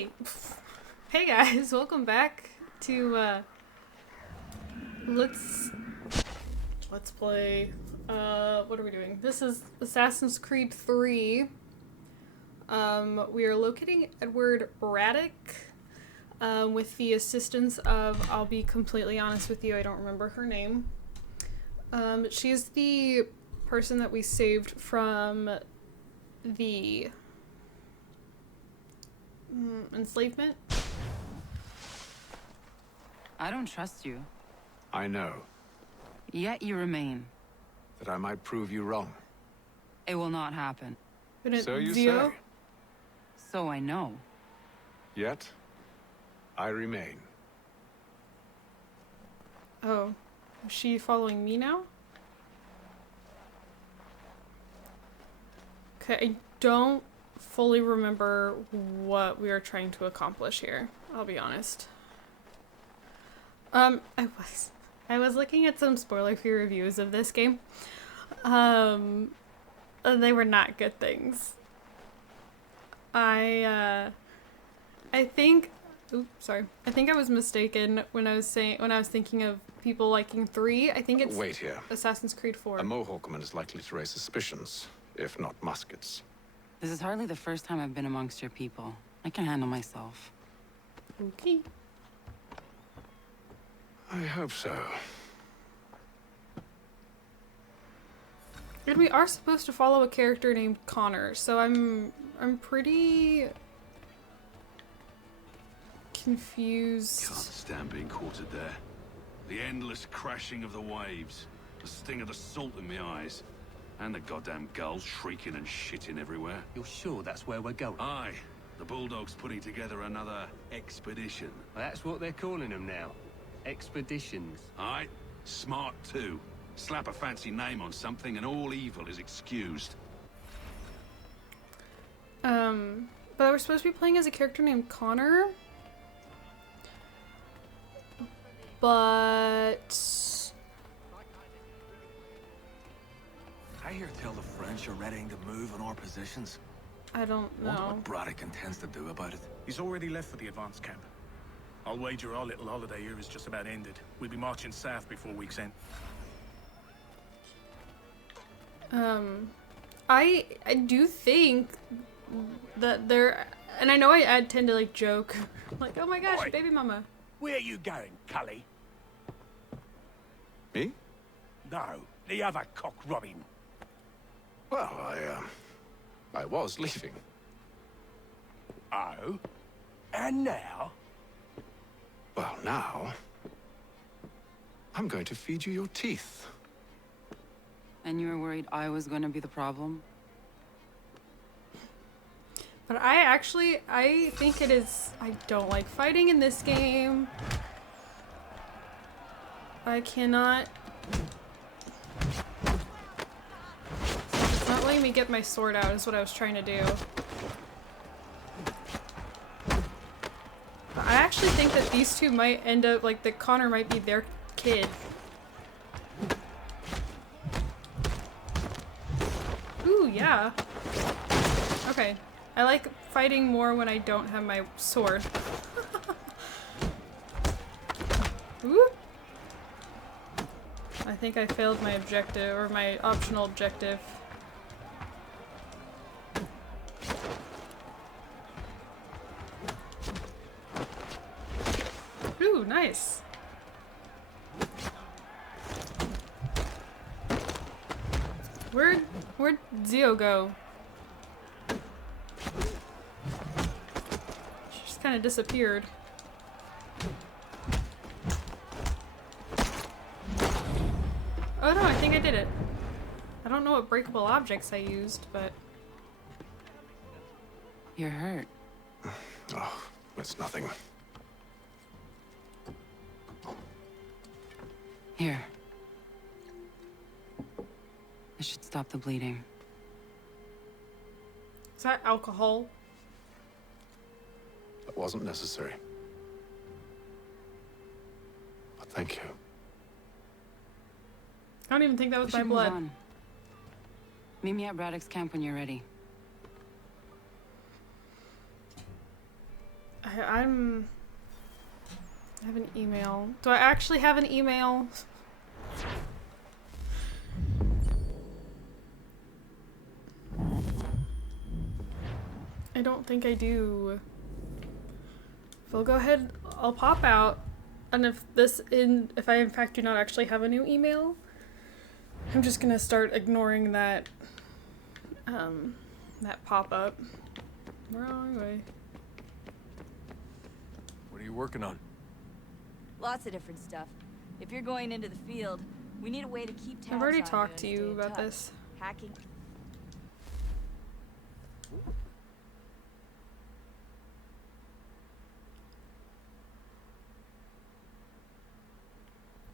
Hey. Hey guys, welcome back to let's play what are we doing? This is Assassin's Creed 3. We are locating Edward Braddock with the assistance of, I'll be completely honest with you, I don't remember her name. She's the person that we saved from the enslavement. I don't trust you. I know. Yet you remain. That I might prove you wrong. It will not happen. So you Zio? say. So I know. Yet, I remain. Oh, is she following me now? Okay, I don't fully remember what we are trying to accomplish here. I'll be honest. I was looking at some spoiler-free reviews of this game. And they were not good things. I think I was mistaken when I was thinking of people liking 3. I think it's Wait here. Assassin's Creed 4. A Mohawkman is likely to raise suspicions, if not muskets. This is hardly the first time I've been amongst your people. I can handle myself. Okay. I hope so. And we are supposed to follow a character named Connor, so I'm pretty confused. Can't stand being quartered there. The endless crashing of the waves, the sting of the salt in my eyes, and the goddamn gulls shrieking and shitting everywhere. You're sure that's where we're going? Aye, the Bulldog's putting together another expedition. That's what they're calling them now. Expeditions. Aye, smart too. Slap a fancy name on something and all evil is excused. But we're supposed to be playing as a character named Connor. But I hear tell the French are readying to move on our positions. I don't Wonder know. what Braddock intends to do about it. He's already left for the advance camp. I'll wager our little holiday here is just about ended. We'll be marching south before week's end. I do think that there, and I know I tend to like joke, like, oh my gosh, Oi. baby mama. Where you going, Cully? Me? No, the other cock Robin. Well, I was leaving. Oh? And now? Well, now... I'm going to feed you your teeth. And you were worried I was going to be the problem? But I think it is, I don't like fighting in this game. I cannot. It's not letting me get my sword out is what I was trying to do. But I actually think that these two might end up, like, that Connor might be their kid. Ooh, yeah. Okay. I like fighting more when I don't have my sword. Ooh. I think I failed my objective, or my optional objective. Ooh, nice. Where'd Zio go? She just kind of disappeared. Oh no, I think I did it. I don't know what breakable objects I used, but... You're hurt. Oh, it's nothing. Here. This should stop the bleeding. Is that alcohol? That wasn't necessary. But thank you. I don't even think that was We my should move blood. on. Meet me at Braddock's camp when you're ready. I have an email. Do I actually have an email? I don't think I do. We'll go ahead, I'll pop out, and if I in fact do not actually have a new email, I'm just gonna start ignoring that, that pop-up. Wrong way. What are you working on? Lots of different stuff. If you're going into the field, we need a way to keep tabs I've already on talked to and you stay in about touch. this. Hacking.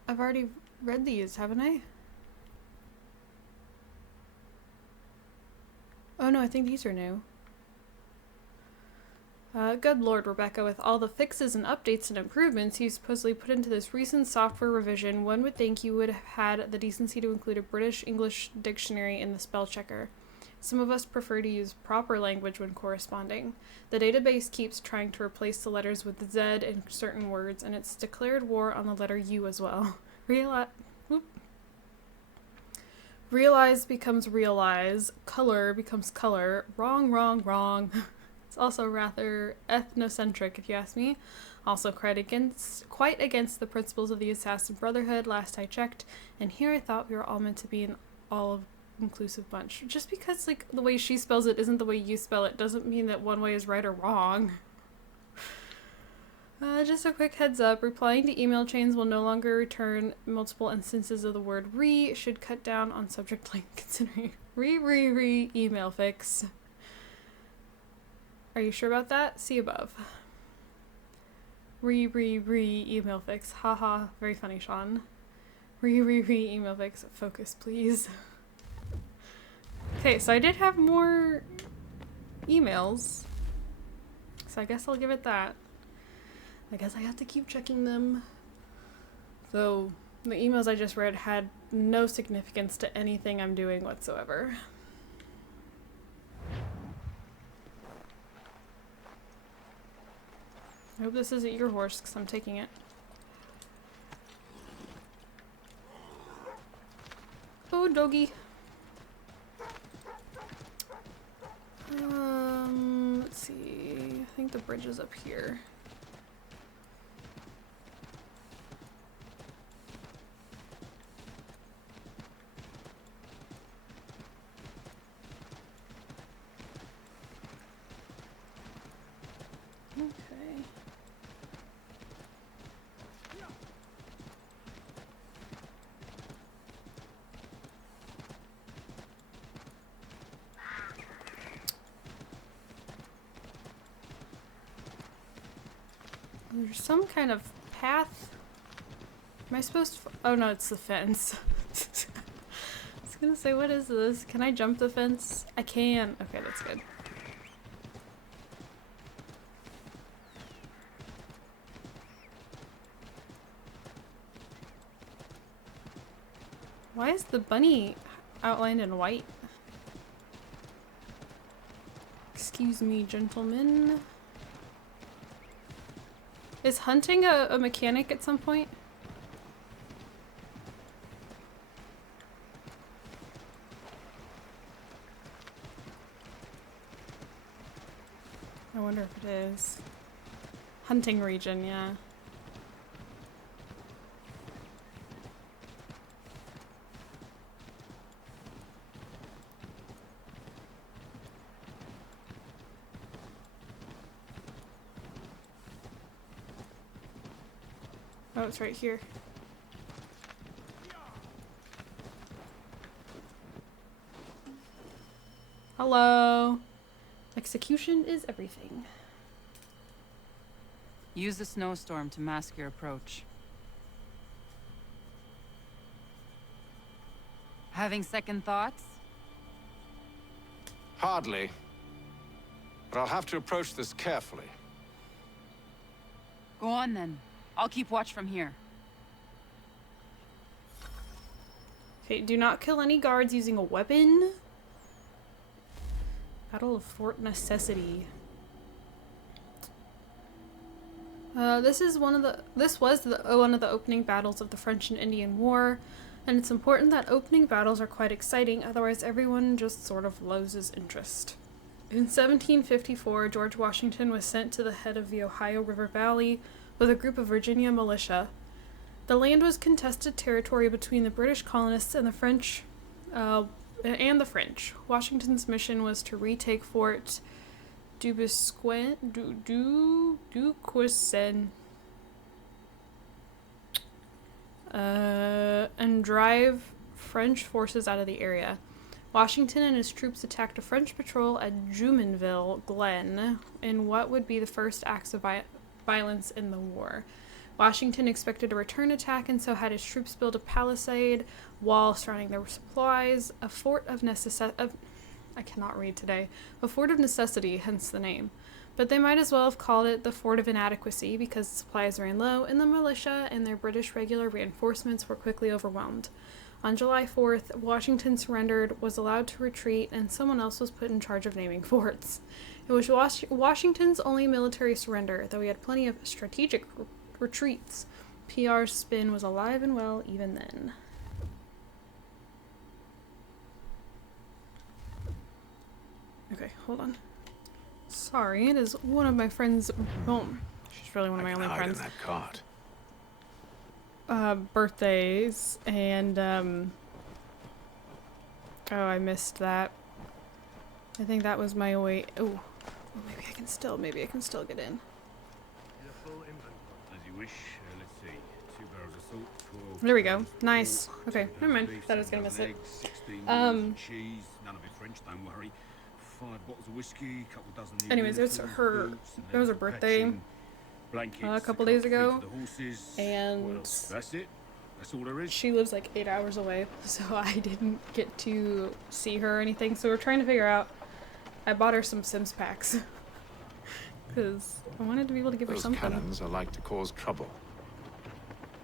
I've already read these, haven't I? Oh no, I think these are new. Good lord, Rebecca, with all the fixes and updates and improvements you supposedly put into this recent software revision, one would think you would have had the decency to include a British English dictionary in the spell checker. Some of us prefer to use proper language when corresponding. The database keeps trying to replace the letters with Z in certain words, and it's declared war on the letter U as well. Realize becomes realize, color becomes color, wrong, wrong, wrong. It's also rather ethnocentric, if you ask me. Also quite against the principles of the Assassin Brotherhood, last I checked, and here I thought we were all meant to be an all-inclusive bunch. Just because, like, the way she spells it isn't the way you spell it doesn't mean that one way is right or wrong. Just a quick heads up, replying to email chains will no longer return multiple instances of the word re, should cut down on subject line considering re email fix. Are you sure about that? See above. Re email fix. Haha, very funny, Sean. Re email fix. Focus, please. Okay, so I did have more emails. So I guess I'll give it that. I guess I have to keep checking them. Though the emails I just read had no significance to anything I'm doing whatsoever. I hope this isn't your horse, because I'm taking it. Oh, doggy. Let's see. I think the bridge is up here. Okay. There's some kind of path. Am I supposed to? Oh no, it's the fence. I was gonna say, what is this? Can I jump the fence? I can. Okay, that's good. Why is the bunny outlined in white? Excuse me, gentlemen. Is hunting a mechanic at some point? I wonder if it is. Hunting region, yeah. Oh, it's right here. Hello. Execution is everything. Use the snowstorm to mask your approach. Having second thoughts? Hardly. But I'll have to approach this carefully. Go on then. I'll keep watch from here. Okay, do not kill any guards using a weapon. Battle of Fort Necessity. This was one of the opening battles of the French and Indian War, and it's important that opening battles are quite exciting, otherwise everyone just sort of loses interest. In 1754, George Washington was sent to the head of the Ohio River Valley with a group of Virginia militia. The land was contested territory between the British colonists and the French. Washington's mission was to retake Fort Duquesne and drive French forces out of the area. Washington and his troops attacked a French patrol at Jumonville Glen in what would be the first acts of violence in the war. Washington expected a return attack and so had his troops build a palisade wall surrounding their supplies, a fort of necessity, hence the name. But they might as well have called it the Fort of Inadequacy because supplies ran low and the militia and their British regular reinforcements were quickly overwhelmed. On July 4th, Washington surrendered, was allowed to retreat, and someone else was put in charge of naming forts. It was Washington's only military surrender, though he had plenty of strategic retreats. PR's spin was alive and well even then. Okay, hold on. Sorry, it is one of my friends' home. She's really one of my only friends. In that cart. Birthdays and oh, I missed that. I think that was my way. Oh, maybe I can still get in. As you wish. Let's see. 2 barrels of salt, 4 There we go. Nice. Okay, never mind. Thought I was gonna miss it. 16 cheese, none of it French, don't worry. 5 bottles of whiskey, couple dozen. Anyways, it was her birthday a couple days ago, and that's it. That's all there is. she lives like 8 hours away, so I didn't get to see her or anything. So we're trying to figure out. I bought her some Sims packs because I wanted to be able to give her Those something. cannons are like to cause trouble.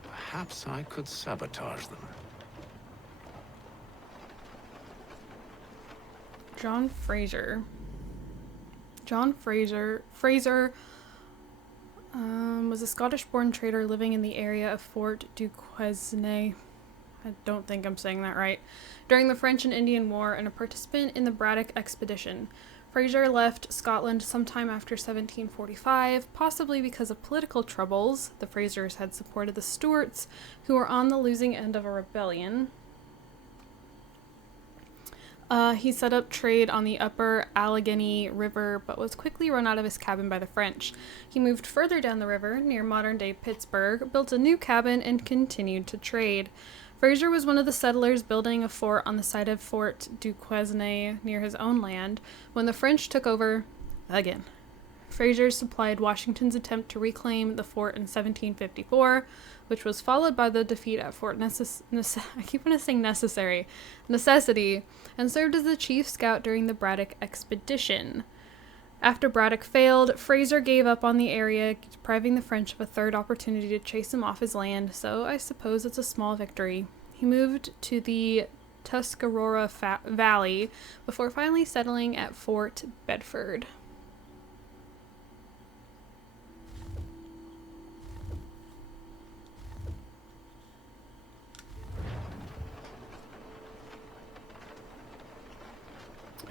Perhaps I could sabotage them. John Fraser was a Scottish-born trader living in the area of Fort Duquesne. I don't think I'm saying that right. During the French and Indian War and a participant in the Braddock expedition. Fraser left Scotland sometime after 1745, possibly because of political troubles. The Frasers had supported the Stuarts, who were on the losing end of a rebellion. He set up trade on the upper Allegheny River, but was quickly run out of his cabin by the French. He moved further down the river, near modern-day Pittsburgh, built a new cabin, and continued to trade. Fraser was one of the settlers building a fort on the site of Fort Duquesne near his own land when the French took over again. Fraser supplied Washington's attempt to reclaim the fort in 1754, which was followed by the defeat at Fort Necessity, and served as the chief scout during the Braddock expedition. After Braddock failed, Fraser gave up on the area, depriving the French of a third opportunity to chase him off his land, so I suppose it's a small victory. He moved to the Tuscarora Valley before finally settling at Fort Bedford.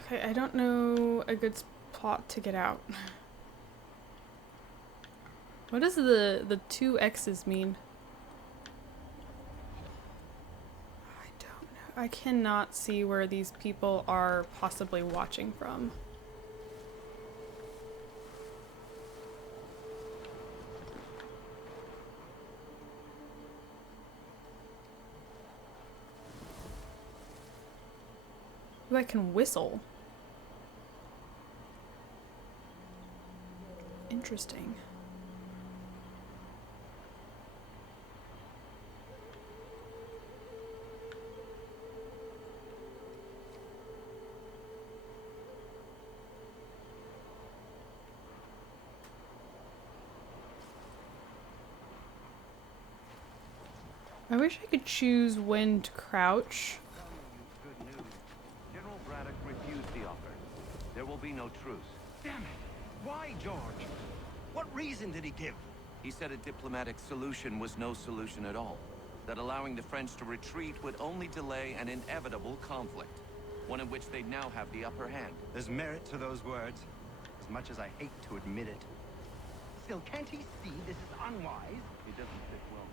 Okay, I don't know a good spot to get out. What does the 2 X's mean? I don't know. I cannot see where these people are possibly watching from. Ooh, I can whistle. Interesting. I wish I could choose when to crouch. Good news. General Braddock refused the offer. There will be no truce. Damn it! Why, George? What reason did he give? He said a diplomatic solution was no solution at all. That allowing the French to retreat would only delay an inevitable conflict. One in which they'd now have the upper hand. There's merit to those words, as much as I hate to admit it. Still, can't he see this is unwise? It doesn't fit well.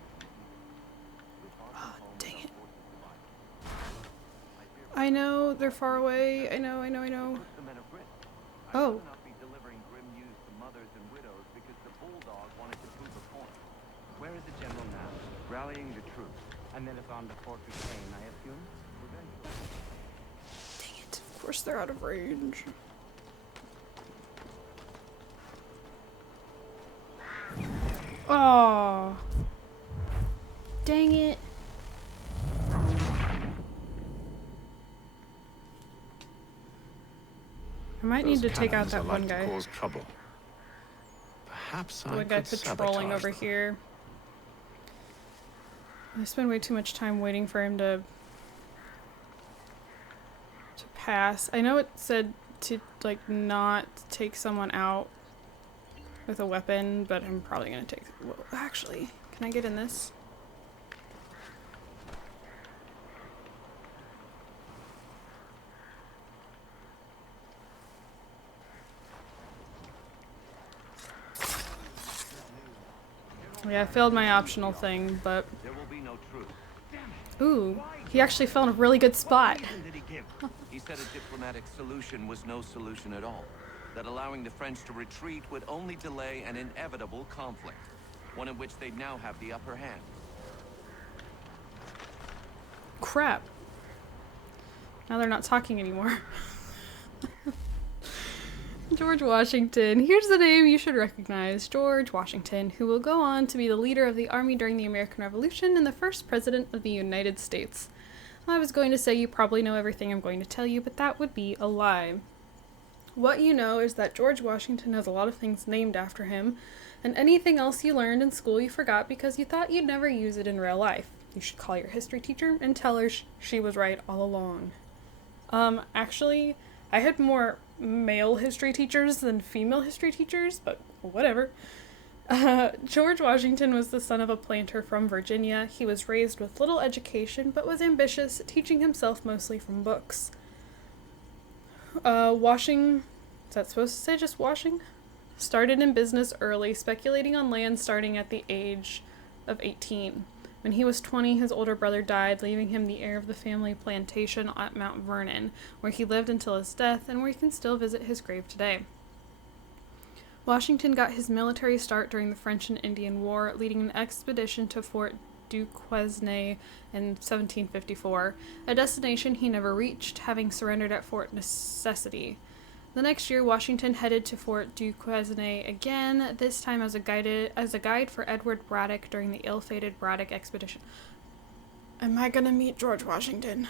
Oh, dang it. I know, they're far away. I know. The men of Grit. Oh. Will not be delivering grim news to mothers and widows because the Bulldog wanted to prove a point. Where is the general now? Rallying the troops. And then it's on to Fort Duquesne, I assume? Dang it. Of course they're out of range. Oh. Dang it. I might need to take out that one guy. Cause trouble. Perhaps The I one guy could patrolling sabotage over them. here. I spend way too much time waiting for him to pass. I know it said to like not take someone out with a weapon, but I'm probably gonna take. Well, actually, can I get in this? Yeah, I failed my optional thing, but There will be no truth. ooh, he actually fell in a really good spot. He said a diplomatic solution was no solution at all. That allowing the French to retreat would only delay an inevitable conflict. One in which they'd now have the upper hand. Crap. Now they're not talking anymore. George Washington. Here's the name you should recognize. George Washington, who will go on to be the leader of the army during the American Revolution and the first president of the United States. I was going to say you probably know everything I'm going to tell you, but that would be a lie. What you know is that George Washington has a lot of things named after him, and anything else you learned in school you forgot because you thought you'd never use it in real life. You should call your history teacher and tell her she was right all along. Actually, I had more male history teachers than female history teachers, but whatever. George Washington was the son of a planter from Virginia. He was raised with little education, but was ambitious, teaching himself mostly from books. Is that supposed to say just washing? Started in business early, speculating on land starting at the age of 18. When he was 20, his older brother died, leaving him the heir of the family plantation at Mount Vernon, where he lived until his death and where you can still visit his grave today. Washington got his military start during the French and Indian War, leading an expedition to Fort Duquesne in 1754, a destination he never reached, having surrendered at Fort Necessity. The next year, Washington headed to Fort Duquesne again, this time as a guide for Edward Braddock during the ill-fated Braddock expedition. Am I gonna meet George Washington?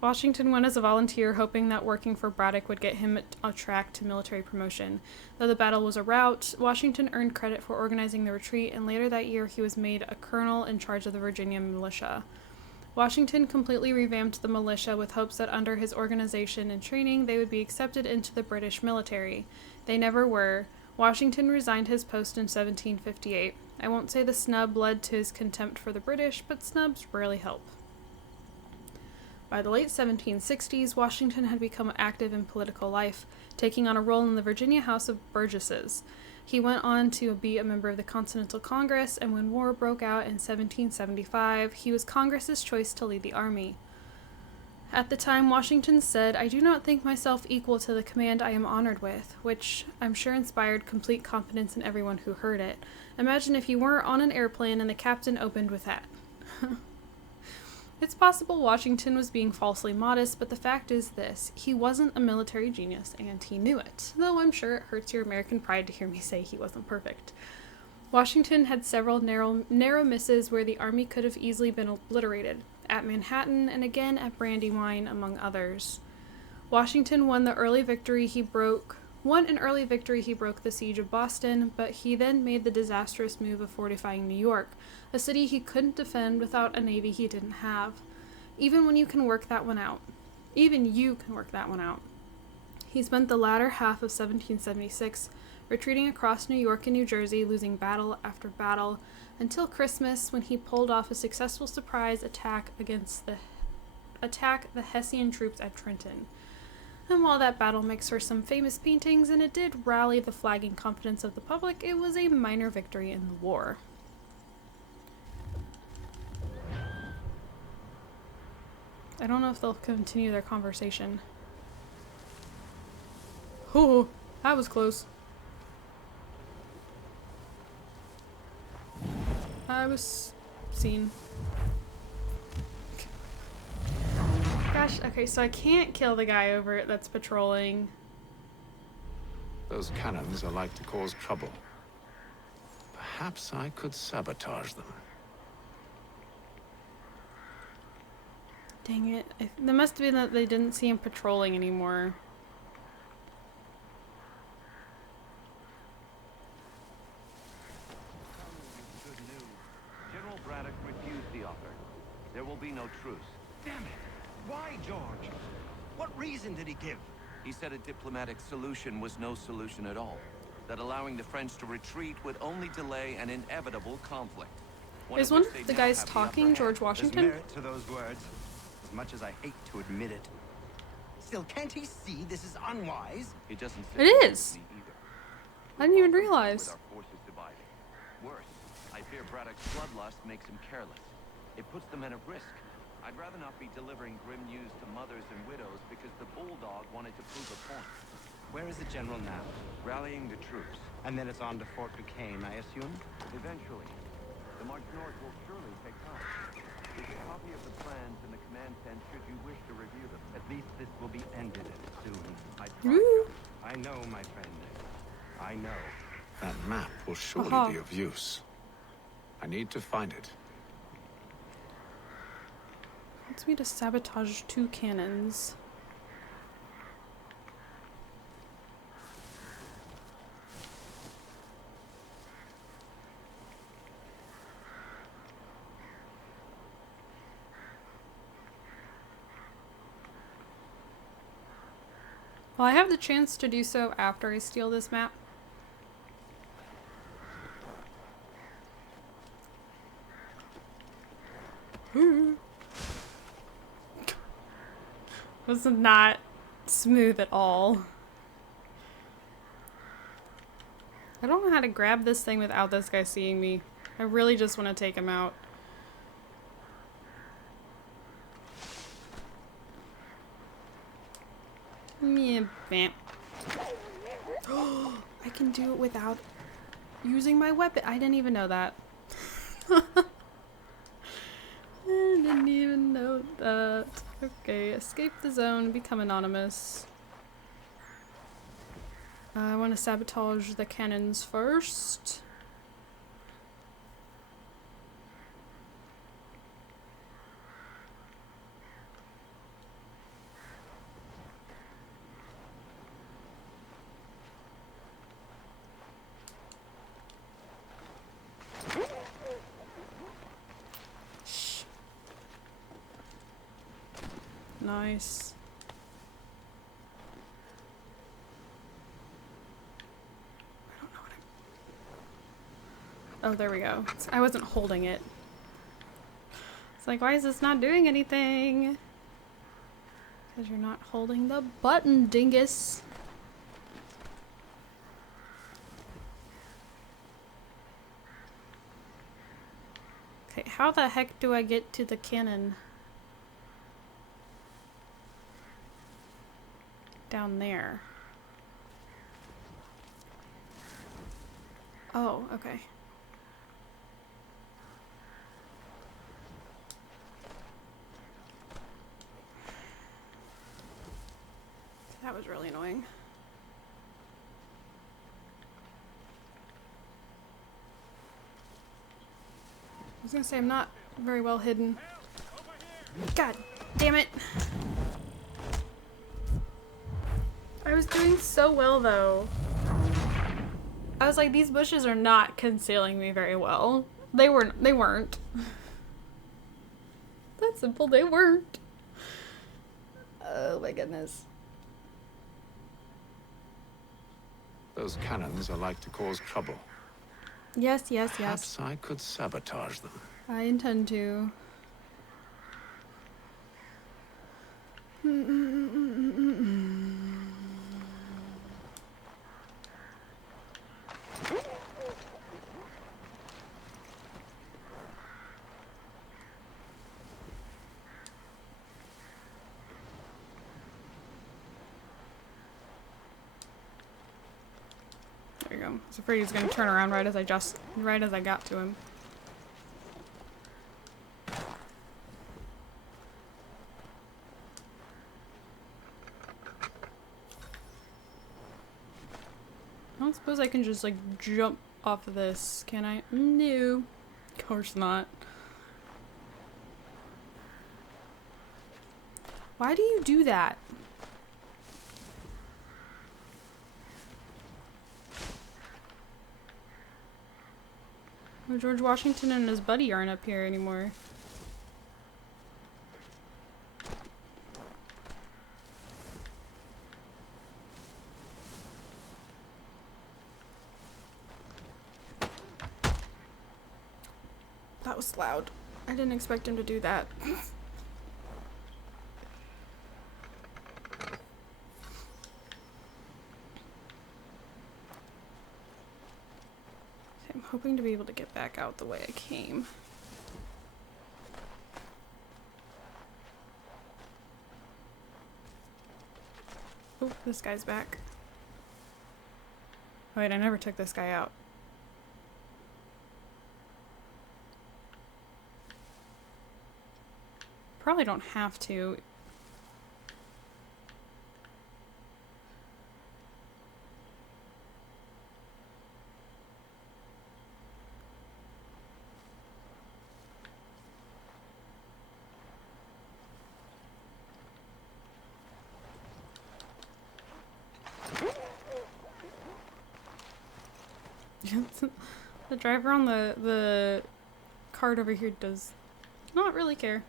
Washington went as a volunteer, hoping that working for Braddock would get him a track to military promotion. Though the battle was a rout, Washington earned credit for organizing the retreat, and later that year he was made a colonel in charge of the Virginia militia. Washington completely revamped the militia with hopes that under his organization and training they would be accepted into the British military. They never were. Washington resigned his post in 1758. I won't say the snub led to his contempt for the British, but snubs rarely help. By the late 1760s, Washington had become active in political life, taking on a role in the Virginia House of Burgesses. He went on to be a member of the Continental Congress, and when war broke out in 1775, he was Congress's choice to lead the army. At the time, Washington said, "I do not think myself equal to the command I am honored with," which I'm sure inspired complete confidence in everyone who heard it. Imagine if you were on an airplane and the captain opened with that. It's possible Washington was being falsely modest, but the fact is this: he wasn't a military genius, and he knew it, though I'm sure it hurts your American pride to hear me say he wasn't perfect. Washington had several narrow misses where the army could have easily been obliterated, at Manhattan and again at Brandywine, among others. Washington won an early victory, he broke the siege of Boston, but he then made the disastrous move of fortifying New York, a city he couldn't defend without a navy he didn't have. Even you can work that one out. He spent the latter half of 1776 retreating across New York and New Jersey, losing battle after battle, until Christmas, when he pulled off a successful surprise attack the Hessian troops at Trenton. And while that battle makes for some famous paintings and it did rally the flagging confidence of the public, it was a minor victory in the war. I don't know if they'll continue their conversation. Oh, that was close. I was seen. Gosh, okay, so I can't kill the guy over it that's patrolling. Those cannons are like to cause trouble. Perhaps I could sabotage them. Dang it. That must have been that they didn't see him patrolling anymore. Good news. General Braddock refused the offer. There will be no truce. Damn it! Why, George? What reason did he give? He said a diplomatic solution was no solution at all. That allowing the French to retreat would only delay an inevitable conflict. Is one of the guys talking George Washington? There's merit to those words, as much as I hate to admit it. Still, can't he see this is unwise? He doesn't. It is. I didn't even realize. With our forces divided. Worse, I fear Braddock's bloodlust makes him careless. It puts the men at risk. I'd rather not be delivering grim news to mothers and widows because the bulldog wanted to prove a point. Where is the general now? Rallying the troops. And then it's on to Fort Duquesne, I assume? Eventually. The march north will surely take time. There's a copy of the plans in the command tent should you wish to review them. At least this will be ended soon. I know, my friend. I know. That map will surely be of use. I need to find it. Wants me to sabotage 2 cannons. Well, I have the chance to do so after I steal this map. This is not smooth at all. I don't know how to grab this thing without this guy seeing me. I really just want to take him out. Yeah, bam. I can do it without using my weapon. I didn't even know that. I didn't even know that. Okay, escape the zone, become anonymous. I want to sabotage the cannons first. Nice. I don't know what I'm... Oh, there we go. I wasn't holding it. It's like, why is this not doing anything? Because you're not holding the button, dingus. Okay, how the heck do I get to the cannon? Down there. Oh, okay. That was really annoying. I was gonna say I'm not very well hidden. God damn it. I was doing so well though. I was like, these bushes are not concealing me very well. They weren't. That's simple, they weren't. Oh my goodness. Those cannons are like to cause trouble. Yes, yes, yes. Perhaps I could sabotage them. I intend to. There you go. I was afraid he was gonna turn around right as I got to him. I don't suppose I can just like jump off of this, can I? No. Of course not. Why do you do that? Well, George Washington and his buddy aren't up here anymore. That was loud. I didn't expect him to do that. I'm hoping to be able to get back out the way I came. Oh, this guy's back. Oh, wait, I never took this guy out. Probably don't have to. The driver on the cart over here does not really care.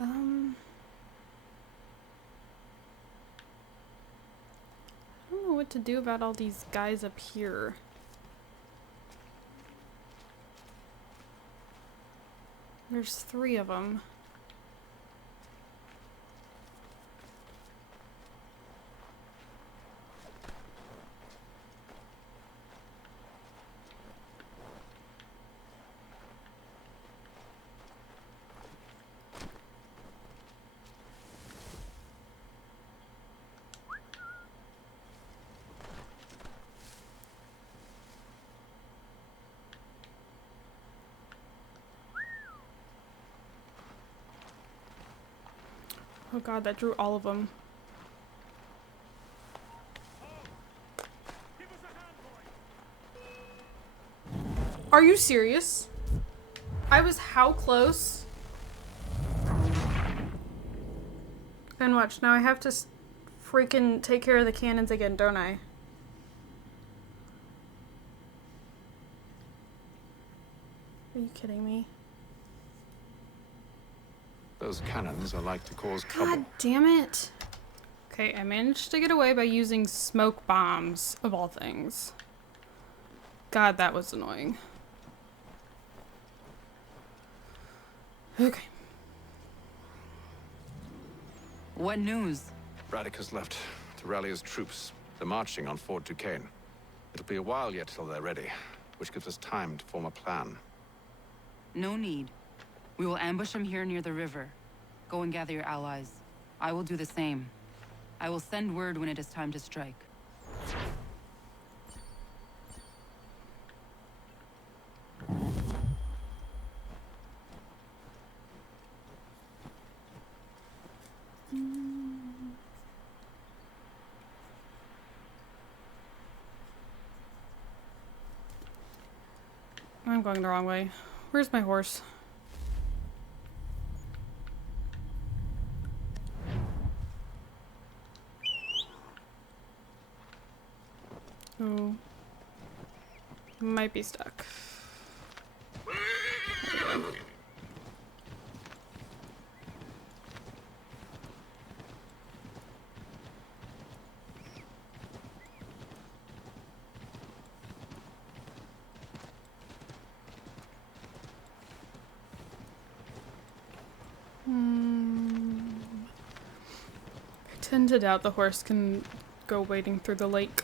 I don't know what to do about all these guys up here. There's 3 of them. Oh god, that drew all of them. Are you serious? I was how close? Then watch, now I have to freaking take care of the cannons again, don't I? Are you kidding me? Those cannons are like to cause trouble. God damn it. Okay, I managed to get away by using smoke bombs, of all things. God, that was annoying. Okay. What news? Braddock has left to rally his troops. They're marching on Fort Duquesne. It'll be a while yet till they're ready, which gives us time to form a plan. No need. We will ambush him here near the river. Go and gather your allies. I will do the same. I will send word when it is time to strike. I'm going the wrong way. Where's my horse? Oh. Might be stuck. tend to doubt the horse can go wading through the lake.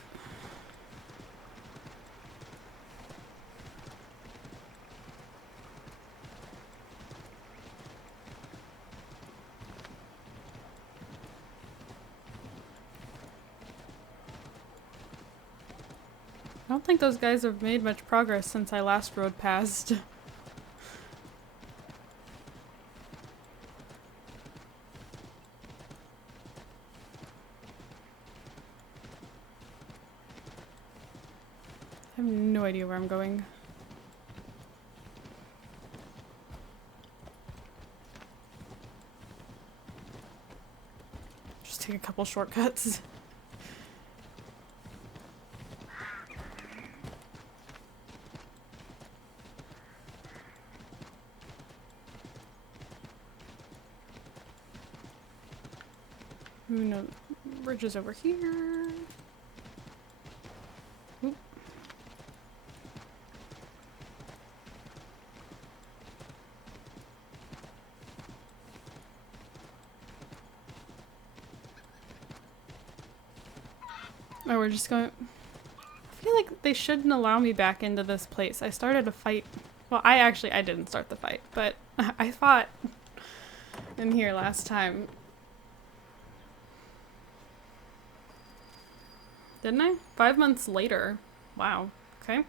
I don't think those guys have made much progress since I last rode past. I have no idea where I'm going. Just take a couple shortcuts. No, bridge is over here. Oop. Oh, we're just going. I feel like they shouldn't allow me back into this place. I started a fight. Well, I didn't start the fight, but I fought in here last time. Didn't I? 5 months later. Wow. Okay.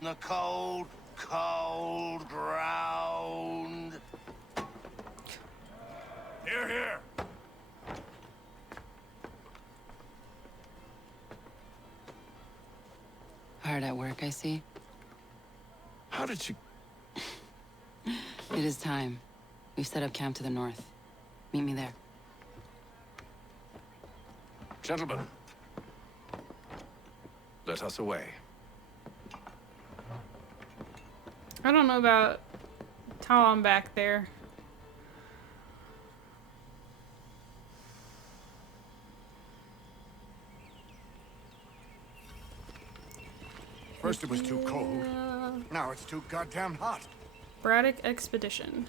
The cold, cold ground. Here, here. Hard at work, I see. How did you... It is time. We've set up camp to the north. Meet me there. Gentlemen, let us away. I don't know about Tom back there. First it was too cold. Now it's too goddamn hot. Braddock Expedition.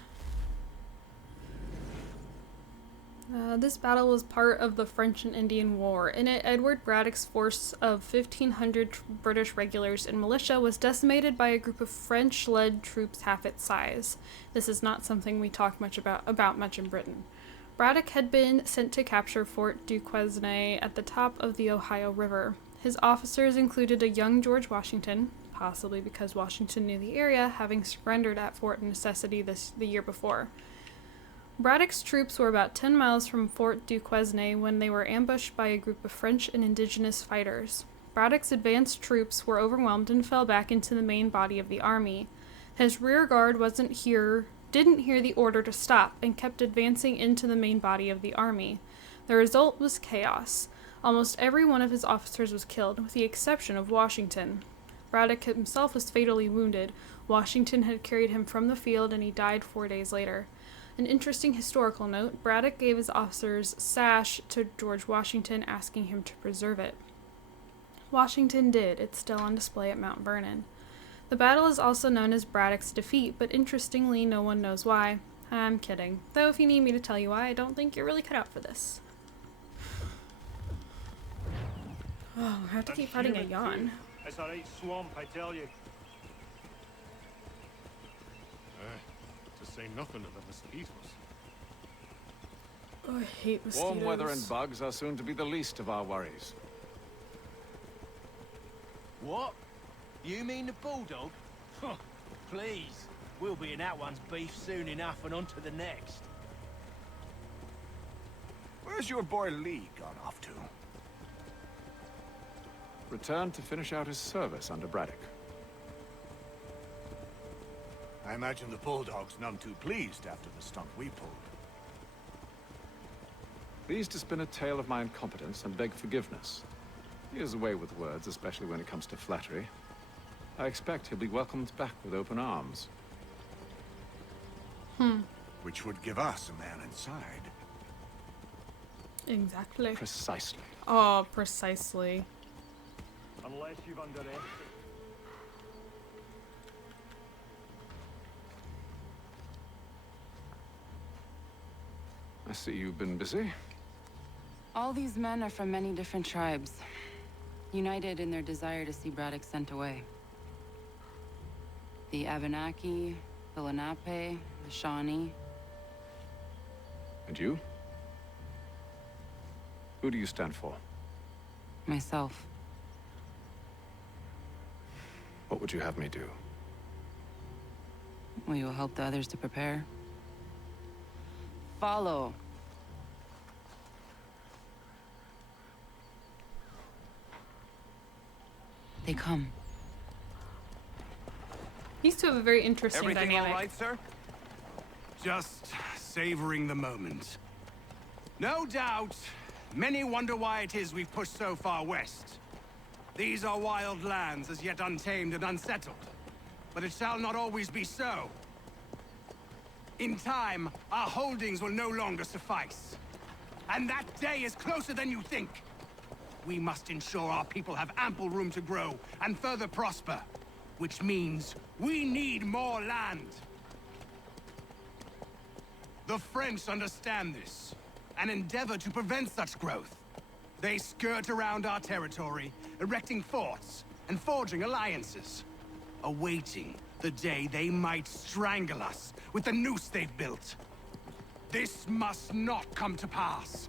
This battle was part of the French and Indian War. In it, Edward Braddock's force of 1,500 British regulars and militia was decimated by a group of French-led troops half its size. This is not something we talk much about much in Britain. Braddock had been sent to capture Fort Duquesne at the top of the Ohio River. His officers included a young George Washington, possibly because Washington knew the area, having surrendered at Fort Necessity the year before. Braddock's troops were about 10 miles from Fort Duquesne when they were ambushed by a group of French and indigenous fighters. Braddock's advanced troops were overwhelmed and fell back into the main body of the army. His rear guard didn't hear the order to stop and kept advancing into the main body of the army. The result was chaos. Almost every one of his officers was killed, with the exception of Washington. Braddock himself was fatally wounded. Washington had carried him from the field and he died 4 days later. An interesting historical note, Braddock gave his officer's sash to George Washington, asking him to preserve it. Washington did. It's still on display at Mount Vernon. The battle is also known as Braddock's defeat, but interestingly, no one knows why. I'm kidding. Though if you need me to tell you why, I don't think you're really cut out for this. Oh, I have to keep fighting a yawn. It's a right swamp, I tell you. To say nothing of the mosquitoes. Oh, I hate mosquitoes. Warm weather and bugs are soon to be the least of our worries. What? You mean the bulldog? Huh, please. We'll be in that one's beef soon enough and on to the next. Where's your boy Lee gone off to? Returned to finish out his service under Braddock. I imagine the bulldog's none too pleased after the stunt we pulled. Pleased to spin a tale of my incompetence and beg forgiveness. He has a way with words, especially when it comes to flattery. I expect he'll be welcomed back with open arms. Which would give us a man inside. Exactly. Precisely. Oh, precisely. Unless you've underestimated. I see you've been busy. All these men are from many different tribes, united in their desire to see Braddock sent away. The Abenaki, the Lenape, the Shawnee. And you? Who do you stand for? Myself. What would you have me do? Will you help the others to prepare? Follow. They come. These two have a very interesting Everything dynamic. all right, sir? Just savoring the moment. No doubt, many wonder why it is we've pushed so far west. These are wild lands, as yet untamed and unsettled. But it shall not always be so. In time, our holdings will no longer suffice. And that day is closer than you think. We must ensure our people have ample room to grow and further prosper. Which means we need more land. The French understand this, and endeavor to prevent such growth. They skirt around our territory, erecting forts and forging alliances, awaiting the day they might strangle us with the noose they've built. This must not come to pass.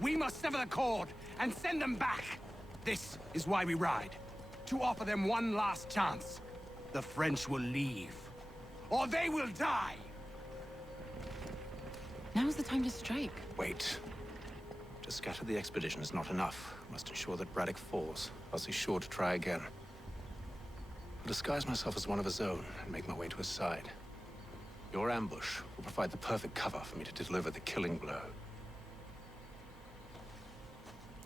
We must sever the cord and send them back. This is why we ride. To offer them one last chance. The French will leave, or they will die. Now's the time to strike. Wait. To scatter the expedition is not enough. We must ensure that Braddock falls, else he's sure to try again. I'll disguise myself as one of his own and make my way to his side. Your ambush will provide the perfect cover for me to deliver the killing blow.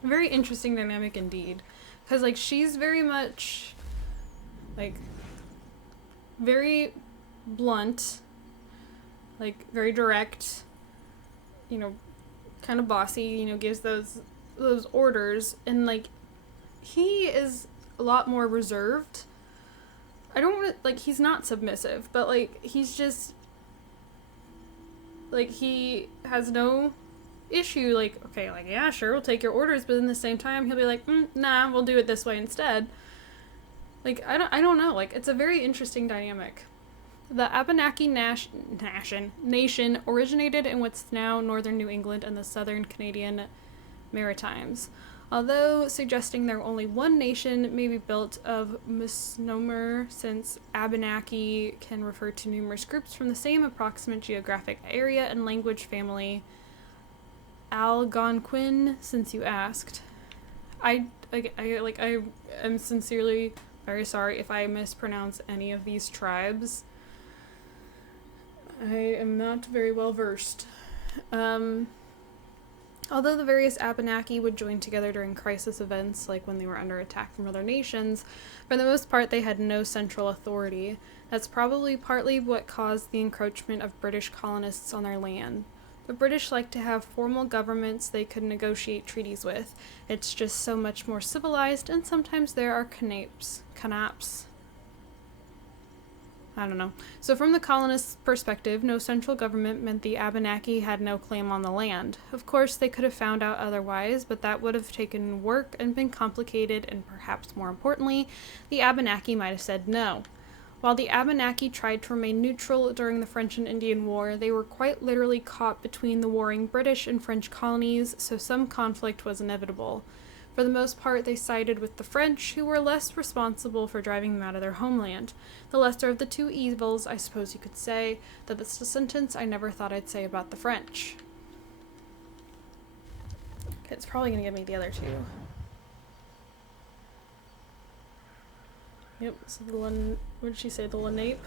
Very interesting dynamic indeed. Because, like, she's very much, like, very blunt, like, very direct, you know, kind of bossy, you know, gives those orders, and, like, he is a lot more reserved. I don't want to, like, he's not submissive, but, like, he's just, like, he has no issue, like, okay, like, yeah, sure, we'll take your orders, but in the same time, he'll be like, nah, we'll do it this way instead. Like, I don't know, like, it's a very interesting dynamic. The Abenaki nation originated in what's now northern New England and the southern Canadian Maritimes. Although suggesting there only one nation may be built of misnomer, since Abenaki can refer to numerous groups from the same approximate geographic area and language family. Algonquin, since you asked. I am sincerely very sorry if I mispronounce any of these tribes. I am not very well versed. Although the various Abenaki would join together during crisis events, like when they were under attack from other nations, for the most part they had no central authority. That's probably partly what caused the encroachment of British colonists on their land. The British like to have formal governments they could negotiate treaties with. It's just so much more civilized, and sometimes there are canaps. I don't know. So from the colonists' perspective, no central government meant the Abenaki had no claim on the land. Of course, they could have found out otherwise, but that would have taken work and been complicated, and perhaps more importantly, the Abenaki might have said no. While the Abenaki tried to remain neutral during the French and Indian War, they were quite literally caught between the warring British and French colonies, so some conflict was inevitable. For the most part, they sided with the French, who were less responsible for driving them out of their homeland. The lesser of the two evils, I suppose you could say. That's a sentence I never thought I'd say about the French. Okay, it's probably going to give me the other two. Yep, so what did she say? The Lenape?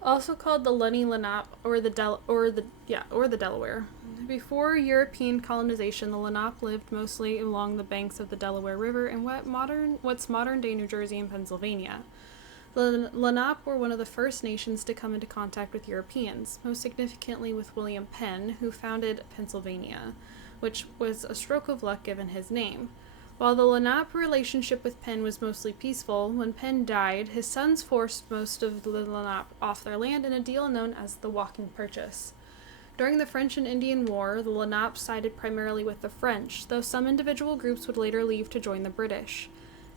Also called the Lenni Lenape, or the Delaware. Before European colonization, the Lenape lived mostly along the banks of the Delaware River in what's modern-day New Jersey and Pennsylvania. The Lenape were one of the first nations to come into contact with Europeans, most significantly with William Penn, who founded Pennsylvania, which was a stroke of luck given his name. While the Lenape relationship with Penn was mostly peaceful, when Penn died, his sons forced most of the Lenape off their land in a deal known as the Walking Purchase. During the French and Indian War, the Lenape sided primarily with the French, though some individual groups would later leave to join the British.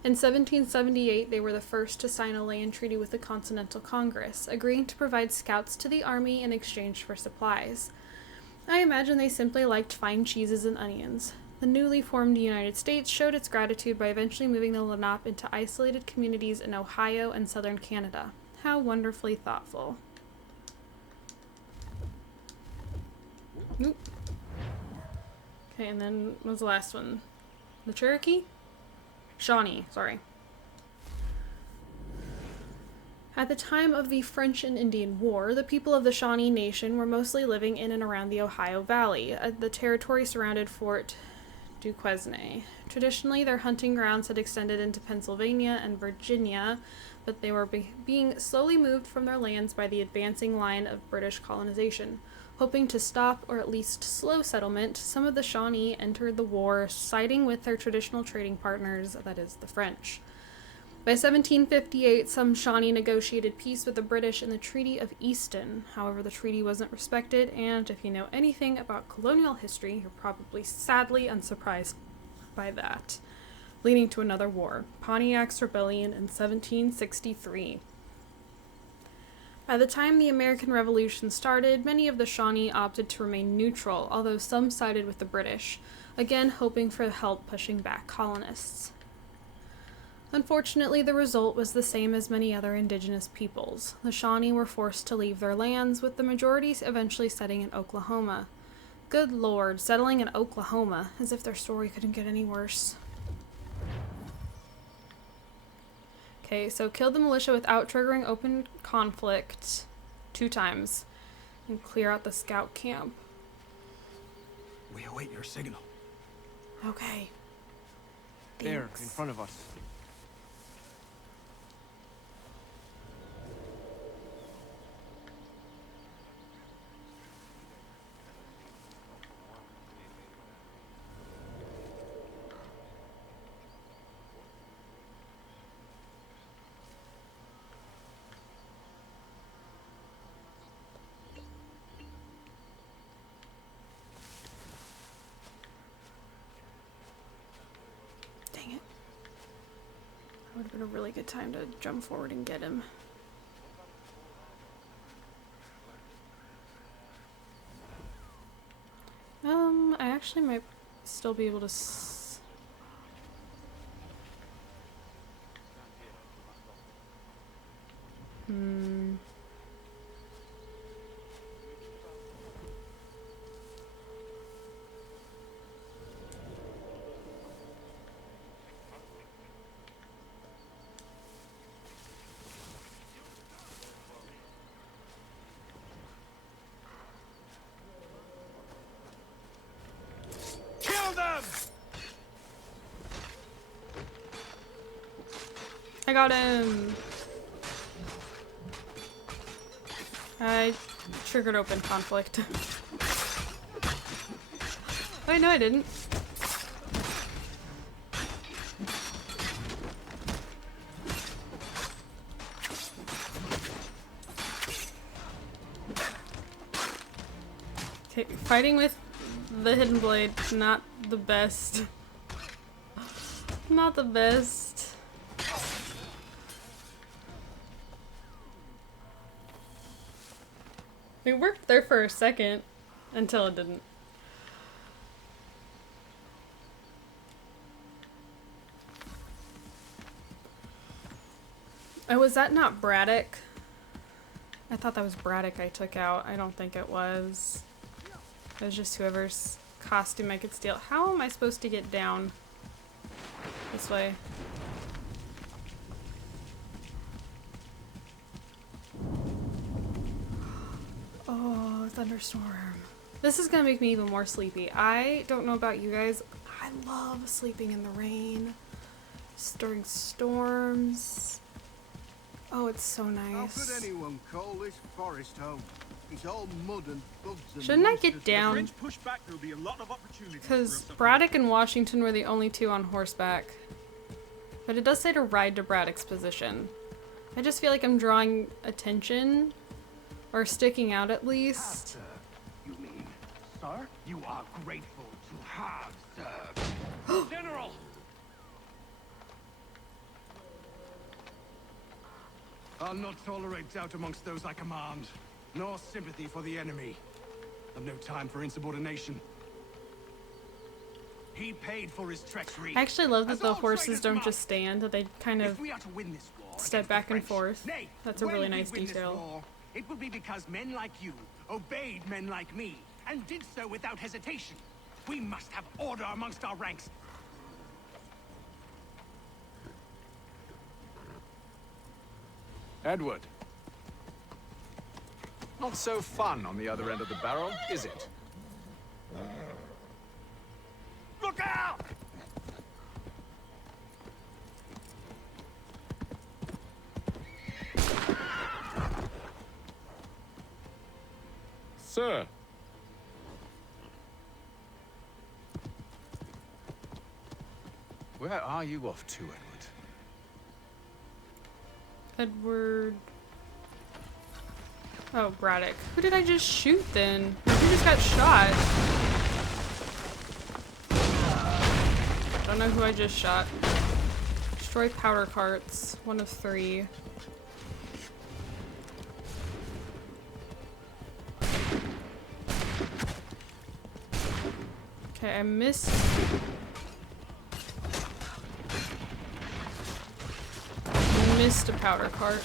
In 1778, they were the first to sign a land treaty with the Continental Congress, agreeing to provide scouts to the army in exchange for supplies. I imagine they simply liked fine cheeses and onions. The newly formed United States showed its gratitude by eventually moving the Lenape into isolated communities in Ohio and southern Canada. How wonderfully thoughtful. Nope. Okay, and then what was the last one? The Cherokee? Shawnee, sorry. At the time of the French and Indian War, the people of the Shawnee Nation were mostly living in and around the Ohio Valley. The territory surrounded Fort Duquesne. Traditionally, their hunting grounds had extended into Pennsylvania and Virginia, but they were being slowly moved from their lands by the advancing line of British colonization. Hoping to stop or at least slow settlement, some of the Shawnee entered the war, siding with their traditional trading partners, that is, the French. By 1758, some Shawnee negotiated peace with the British in the Treaty of Easton. However, the treaty wasn't respected, and if you know anything about colonial history, you're probably sadly unsurprised by that, leading to another war, Pontiac's Rebellion in 1763. By the time the American Revolution started, many of the Shawnee opted to remain neutral, although some sided with the British, again hoping for help pushing back colonists. Unfortunately, the result was the same as many other indigenous peoples. The Shawnee were forced to leave their lands, with the majority eventually settling in Oklahoma. Good lord, settling in Oklahoma, as if their story couldn't get any worse. Okay, so kill the militia without triggering open conflict 2 times. And clear out the scout camp. We await your signal. Okay. There, Thanks. in front of us. Dang it. That would have been a really good time to jump forward and get him. I actually might still be able to Kill them! I got him! I triggered open conflict. Wait, no I didn't. Okay, fighting with the Hidden Blade, not the best. Not the best. It worked there for a second, until it didn't. Oh, was that not Braddock? I thought that was Braddock I took out. I don't think it was. It was just whoever's costume I could steal. How am I supposed to get down this way? Oh, thunderstorm. This is gonna make me even more sleepy. I don't know about you guys. I love sleeping in the rain. During storms. Oh, it's so nice. How could anyone call this forest home? It's all mud and bugs and Shouldn't I monsters. get down? Because Braddock and Washington were the only 2 on horseback. But it does say to ride to Braddock's position. I just feel like I'm drawing attention. Or sticking out at least. You mean? you are grateful to have served. General! I'll not tolerate doubt amongst those I command, nor sympathy for the enemy. I've no time for insubordination. He paid for his treachery. I actually love that As the all horses traitors don't must. just stand, that they kind If of we are to win this war step against the back and French, forth. nay, That's a when really we nice win this detail. war, it will be because men like you obeyed men like me, and did so without hesitation. We must have order amongst our ranks. Edward. Not so fun on the other end of the barrel, is it? Look out! Sir. Where are you off to, Edward? Edward. Oh, Braddock. Who did I just shoot then? Who just got shot? Don't know who I just shot. Destroy powder carts. 1 of 3. Okay, I missed. Missed a powder cart.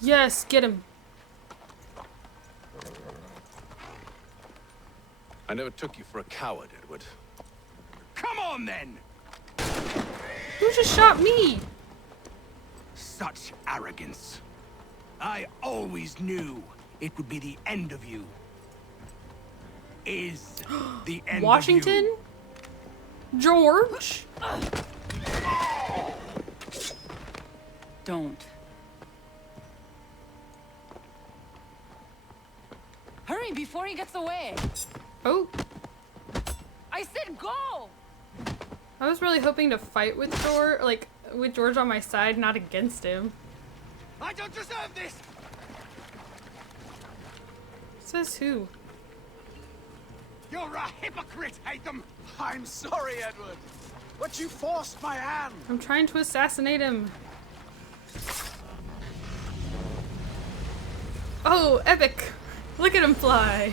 Yes, get him. I never took you for a coward, Edward. Come on, then! Who just shot me? Such arrogance. I always knew it would be the end of you. Is the end Washington? of you. George? Don't. Hurry before he gets away. Oh, I said go! I was really hoping to fight with George, like, with George on my side, not against him. I don't deserve this! Says who? You're a hypocrite, Haytham! I'm sorry, Edward, but you forced my hand! I'm trying to assassinate him. Oh, epic! Look at him fly.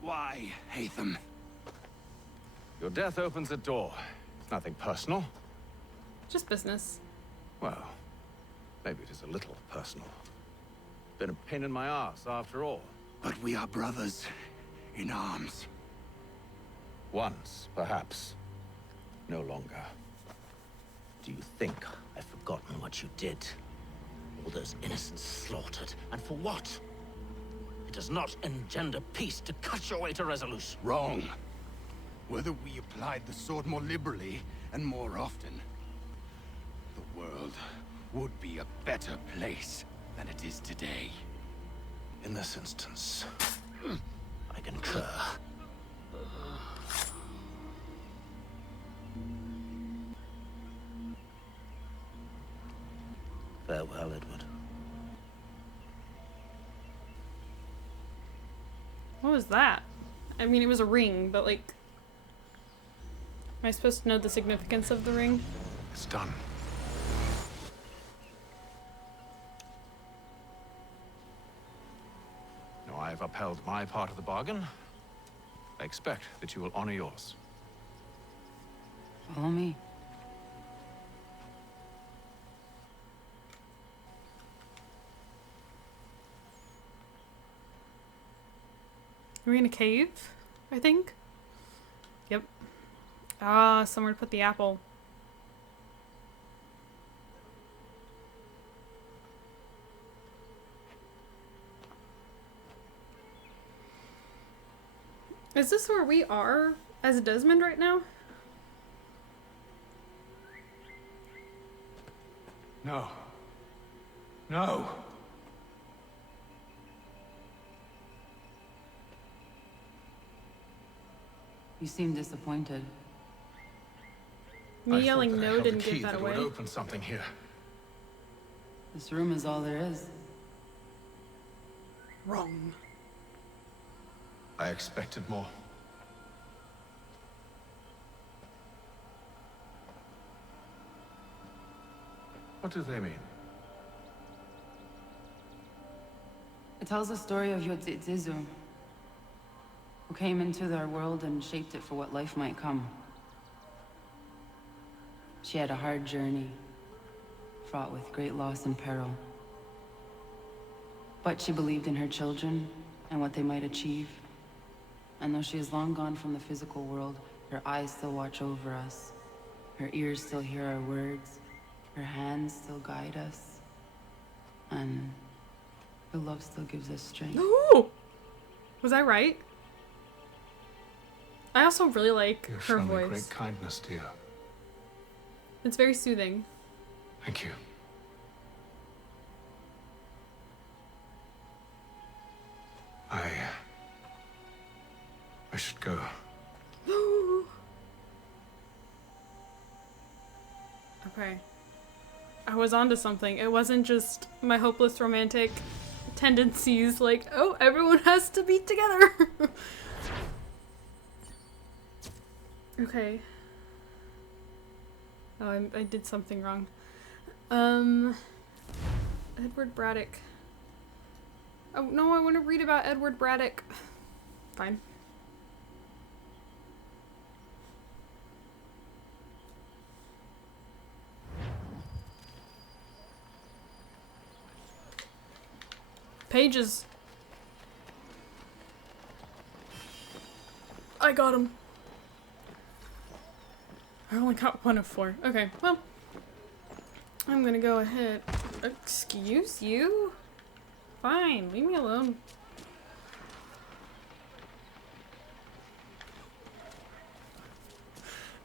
Why, Haytham? Your death opens a door. It's nothing personal. Just business. Well, maybe it is a little personal. Been a pain in my ass, after all. But we are brothers in arms. Once, perhaps. No longer. Do you think I've forgotten what you did? All those innocents slaughtered, and for what? It does not engender peace to cut your way to resolution. Wrong. Whether we applied the sword more liberally and more often, the world would be a better place than it is today. In this instance, I concur. Farewell, Edward. What was that? I mean, it was a ring, but like... Am I supposed to know the significance of the ring? It's done. Now I have upheld my part of the bargain. I expect that you will honor yours. Follow me. Are we in a cave? I think? Yep. Ah, somewhere to put the apple. Is this where we are as Desmond right now? No. No! You seem disappointed. Me I yelling thought that I no held a didn't key give that that away. would open something here. This room is all there is. Wrong. I expected more. What do they mean? It tells the story of Yotzitzizu, who came into their world and shaped it for what life might come. She had a hard journey, fraught with great loss and peril. But she believed in her children and what they might achieve. And though she is long gone from the physical world, her eyes still watch over us. Her ears still hear our words. Her hands still guide us. And her love still gives us strength. Ooh! Was I right? I also really like You've her shown me voice. great kindness, dear. It's very soothing. Thank you. I should go. Okay. I was onto something. It wasn't just my hopeless romantic tendencies like, oh, everyone has to be together. Okay. Oh, I did something wrong. Edward Braddock. Oh, no, I want to read about Edward Braddock. Fine. Pages. I got him. I only got 1 of 4. Okay, well. I'm gonna go ahead. Excuse you? Fine, leave me alone.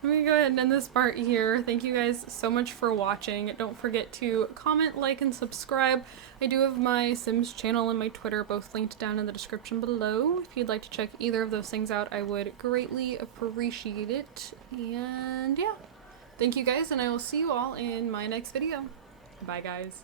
I'm gonna go ahead and end this part here. Thank you guys so much for watching. Don't forget to comment, like, and subscribe. I do have my Sims channel and my Twitter both linked down in the description below. If you'd like to check either of those things out, I would greatly appreciate it. And yeah, thank you guys, and I will see you all in my next video. Bye, guys.